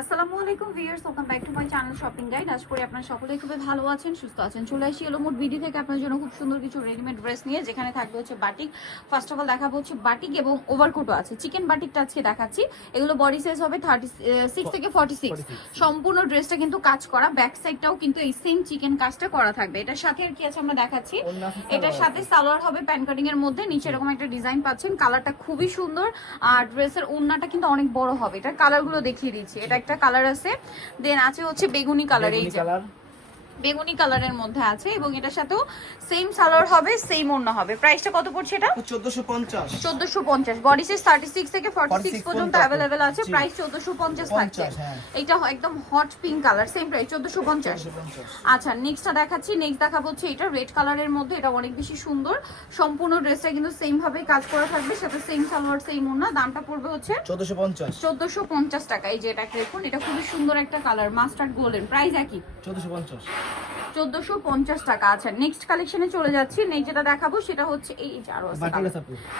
আসসালামু আলাইকুম viewers, welcome back to my channel shopping guide. আশা করি আপনারা সকলেই খুবই ভালো আছেন, সুস্থ আছেন। চলে আসি এলোমোড বিডি থেকে আপনার জন্য খুব সুন্দর কিছু রেডিমেড ড্রেস নিয়ে, যেখানে থাকবে হচ্ছে বাটিক। ফার্স্ট অফ অল দেখাবো হচ্ছে বাটিক এবং ওভারকোটও আছে। চিকেন বাটিকটা আজকে দেখাচ্ছি। এগুলো বডি সাইজ হবে 36 থেকে 46। সম্পূর্ণ ড্রেসটা কিন্তু কাজ করা, ব্যাক সাইডটাও কিন্তু এই সেম চিকেন কাজটা করা থাকবে। এটার সাথে আর কি আছে আমরা দেখাচ্ছি। এটার সাথে সালোয়ার হবে প্যান্ট কাটিং এর মধ্যে, নিচে এরকম একটা ডিজাইন পাচ্ছেন। কালারটা খুবই সুন্দর, আর ড্রেসের ওড়নাটা কিন্তু অনেক বড় হবে। এটার কালারগুলো দেখিয়ে দিচ্ছি। এটা একটা কালার আছে, দেন আছে হচ্ছে বেগুনি কালার। এই যে বেগুনি কালারের মধ্যে আছে, এবং এটার সাথেও সেম সালোয়ার হবে, সেম ওড়না হবে। প্রাইসটা কত পড়ছে এটা? 1450। বডি সাইজ 36 থেকে 46 পর্যন্ত अवेलेबल আছে। প্রাইস 1450 থাকছে। এটা একদম hot pink colour, same price 1450। আচ্ছা, নেক্সটটা দেখাচ্ছি। নেক্সট দেখাবো হচ্ছে এটা রেড কালারের মধ্যে। এটা অনেক বেশি সুন্দর। সম্পূর্ণ ড্রেসটা কিন্তু সেম ভাবে কাজ করা থাকবে, সাথে সেম সালোয়ার, সেম ওড়না। দামটা পড়বে হচ্ছে 1450 টাকা। এই যে এটা দেখুন, এটা খুবই সুন্দর একটা কালার, মাস্টার্ড গোল্ডেন। প্রাইস একই 1450 টাকা। আচ্ছা, নেক্সট কালেকশনে চলে যাচ্ছি। নেক্সট যেটা দেখাবো সেটা হচ্ছে এই যে আরো আছে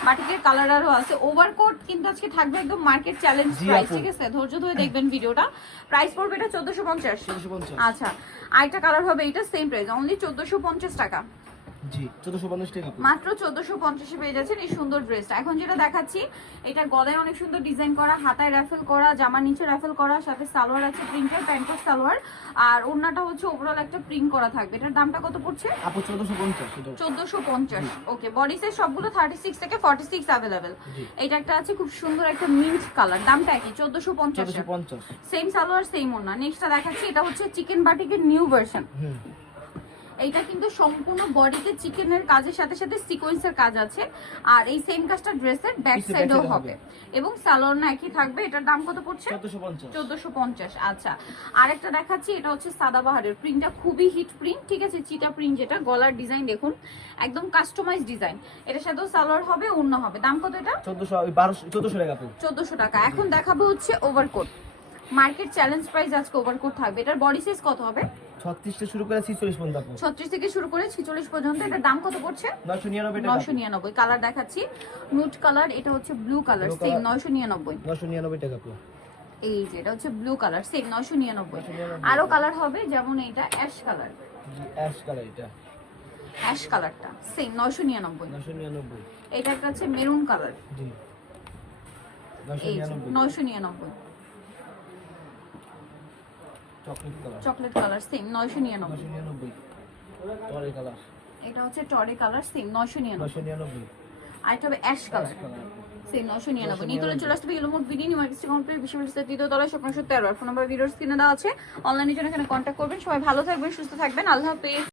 বাটিকের কালার, আরো আছে। ওভারকোট কিন্তু আজকে থাকবে একদম মার্কেট চ্যালেঞ্জ প্রাইস, ঠিক আছে? ধৈর্য ধরে দেখবেন ভিডিওটা। প্রাইস পড়বে এটা 1450। আচ্ছা, আরেকটা কালার হবে, এটা সেম প্রাইস, অনলি 1450 টাকা। জি 1450 টাকা, মাত্র 1450 এ পেয়ে যাচ্ছেন এই সুন্দর ড্রেসটা। এখন যেটা দেখাচ্ছি, এটা গলায় অনেক সুন্দর ডিজাইন করা, হাতায় রাফেল করা, জামার নিচে রাফেল করা, সাথে সালোয়ার আছে প্রিন্টের, প্যান্টের সালোয়ার, আর ওড়নাটা হচ্ছে ওভারঅল একটা প্রিন্ট করা থাকবে। এটার দামটা কত পড়ছে? আপু 1450। 1450। ওকে, বডি সাইজ সবগুলো 36 থেকে 46 अवेलेबल। এটা একটা আছে খুব সুন্দর একটা মিন্ট কালার, দামটা কি? 1450। সেম সালোয়ার, সেম ওড়না। নেক্সটটা দেখাচ্ছি, এটা হচ্ছে চিকেন বাটিকের নিউ ভার্সন। এইটা কিন্তু সম্পূর্ণ বডিতে চিকেনের কাজের সাথে সাথে সিকোয়েন্সের কাজ আছে, আর এই সেম কাজটা ড্রেসের ব্যাক সাইডেও হবে, এবং সালোয়ার না একই থাকবে। এটার দাম কত পড়ছে? 1450। আচ্ছা, আরেকটা দেখাচ্ছি। এটা হচ্ছে সাদাবাহারের প্রিন্টটা, খুবই হিট প্রিন্ট, ঠিক আছে? চিটা প্রিন্ট, যেটা গলার ডিজাইন দেখুন একদম কাস্টমাইজ ডিজাইন। এটার সাথেও সালোয়ার হবে, ওড়না হবে। দাম কত এটা? 1400 টাকা। 1400 টাকা। এখন দেখাবো হচ্ছে ওভারকোট। মার্কেট চ্যালেঞ্জ প্রাইস আজকে ওভারকোট থাকবে। এটার বডি সাইজ কত হবে? 36 থেকে শুরু করে 46 পর্যন্ত। 36 থেকে শুরু করে 46 পর্যন্ত। এটার দাম কত পড়ছে? 999 টাকা। 999। কালার দেখাচ্ছি, নুট কালার, এটা হচ্ছে ব্লু কালার, সেম 999। 999 টাকা আপু। এই যে এটা হচ্ছে ব্লু কালার, সেম 999। আরো কালার হবে, যেমন এটা অ্যাশ কালার। জি, অ্যাশ কালার। এটা অ্যাশ কালারটা সেম 999। 999। এটা একটা আছে মেরুন কালার। জি, এই যে 999। Chocolate colour, same 999। 999। টরে কালার, এটা হচ্ছে টরে কালার, সেম 999। আর এটা হবে অ্যাশ কালার, সেম 999। নিতলে চলে আসতে হবে এলোমোড বিডি, নিউ মার্কেট কমপ্লিট বিশ্ববিদ্যালয়ের দ্বিতীয় তলায়, 1713। ফোন নাম্বার ভিডিওর স্ক্রিনে দেওয়া আছে। অনলাইনের জন্য এখানে কন্ট্যাক্ট করবেন। সবাই ভালো থাকবেন, সুস্থ থাকবেন। আল্লাহ হাফেজ।